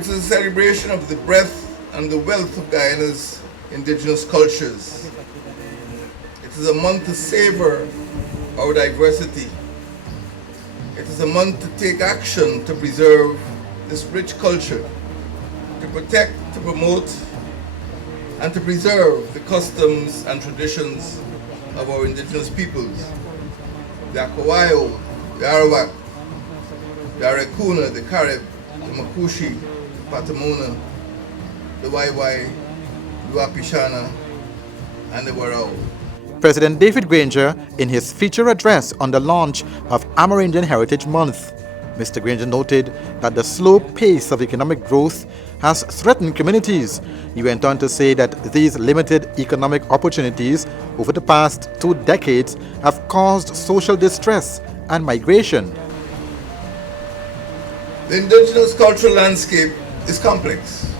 It is a celebration of the breadth and the wealth of Guyana's indigenous cultures. It is a month to savor our diversity. It is a month to take action to preserve this rich culture, to protect, to promote, and to preserve the customs and traditions of our indigenous peoples. The Akawayo, the Arawak, the Arekuna, the Carib, the Makushi, the Patamona, the Waiwai, the Wapishana, and the Warao. President David Granger, in his feature address on the launch of Amerindian Heritage Month, Mr. Granger noted that the slow pace of economic growth has threatened communities. He went on to say that these limited economic opportunities over the past 2 decades have caused social distress and migration. The indigenous cultural landscape is complex.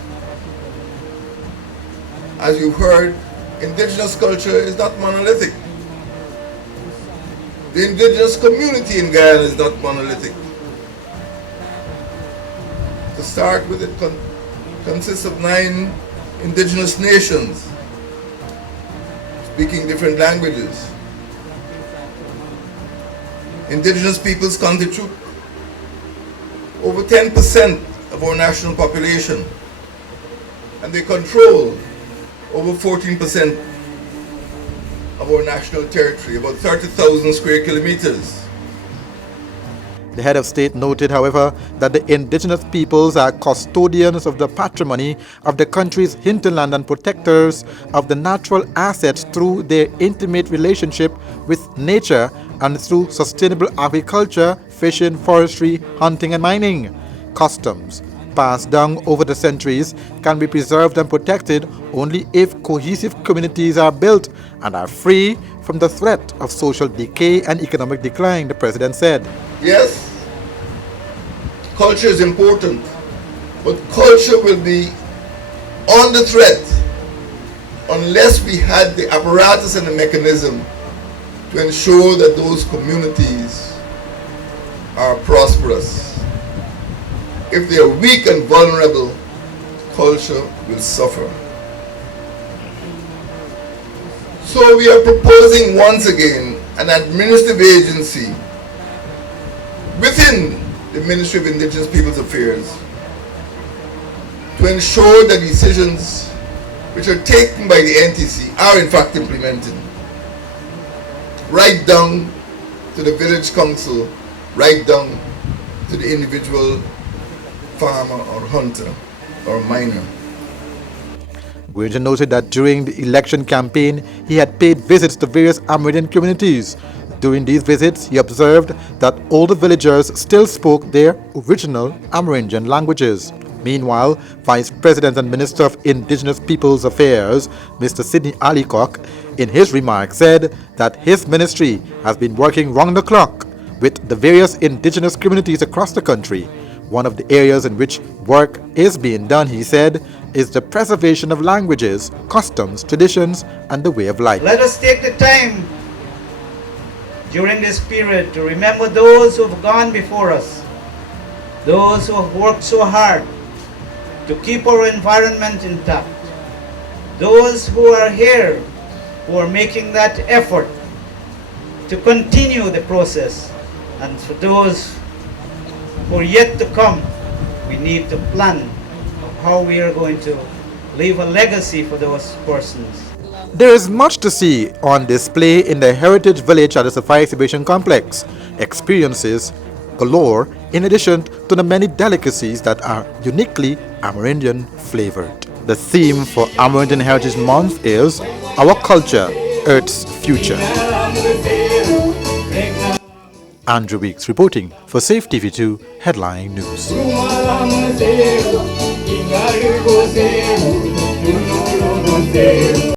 As you've heard, indigenous culture is not monolithic. The indigenous community in Guyana is not monolithic. To start with, it consists of 9 indigenous nations speaking different languages. Indigenous peoples constitute over 10% of our national population, and they control over 14% of our national territory, about 30,000 square kilometers. The head of state noted, however, that the indigenous peoples are custodians of the patrimony of the country's hinterland and protectors of the natural assets through their intimate relationship with nature and through sustainable agriculture, fishing, forestry, hunting and mining. Customs passed down over the centuries can be preserved and protected only if cohesive communities are built and are free from the threat of social decay and economic decline, the president said. Yes, culture is important, but culture will be under threat unless we had the apparatus and the mechanism to ensure that those communities are prosperous. If they are weak and vulnerable, culture will suffer. So we are proposing once again an administrative agency within the Ministry of Indigenous Peoples Affairs to ensure that decisions which are taken by the NTC are in fact implemented, right down to the village council, right down to the individual farmer or hunter or miner. Granger noted that during the election campaign, he had paid visits to various Amerindian communities. During these visits, he observed that older villagers still spoke their original Amerindian languages. Meanwhile, Vice President and Minister of Indigenous Peoples Affairs, Mr. Sidney Alicock, in his remarks said that his ministry has been working round the clock with the various indigenous communities across the country. One of the areas in which work is being done, he said, is the preservation of languages, customs, traditions, and the way of life. Let us take the time during this period to remember those who have gone before us, those who have worked so hard to keep our environment intact, those who are here who are making that effort to continue the process, and for those who are yet to come, we need to plan how we are going to leave a legacy for those persons. There is much to see on display in the Heritage Village at the Safari Exhibition Complex. Experiences galore, in addition to the many delicacies that are uniquely Amerindian flavored. The theme for Amerindian Heritage Month is Our Culture, Earth's Future. Andrew Weeks reporting for Safe TV2 Headline News.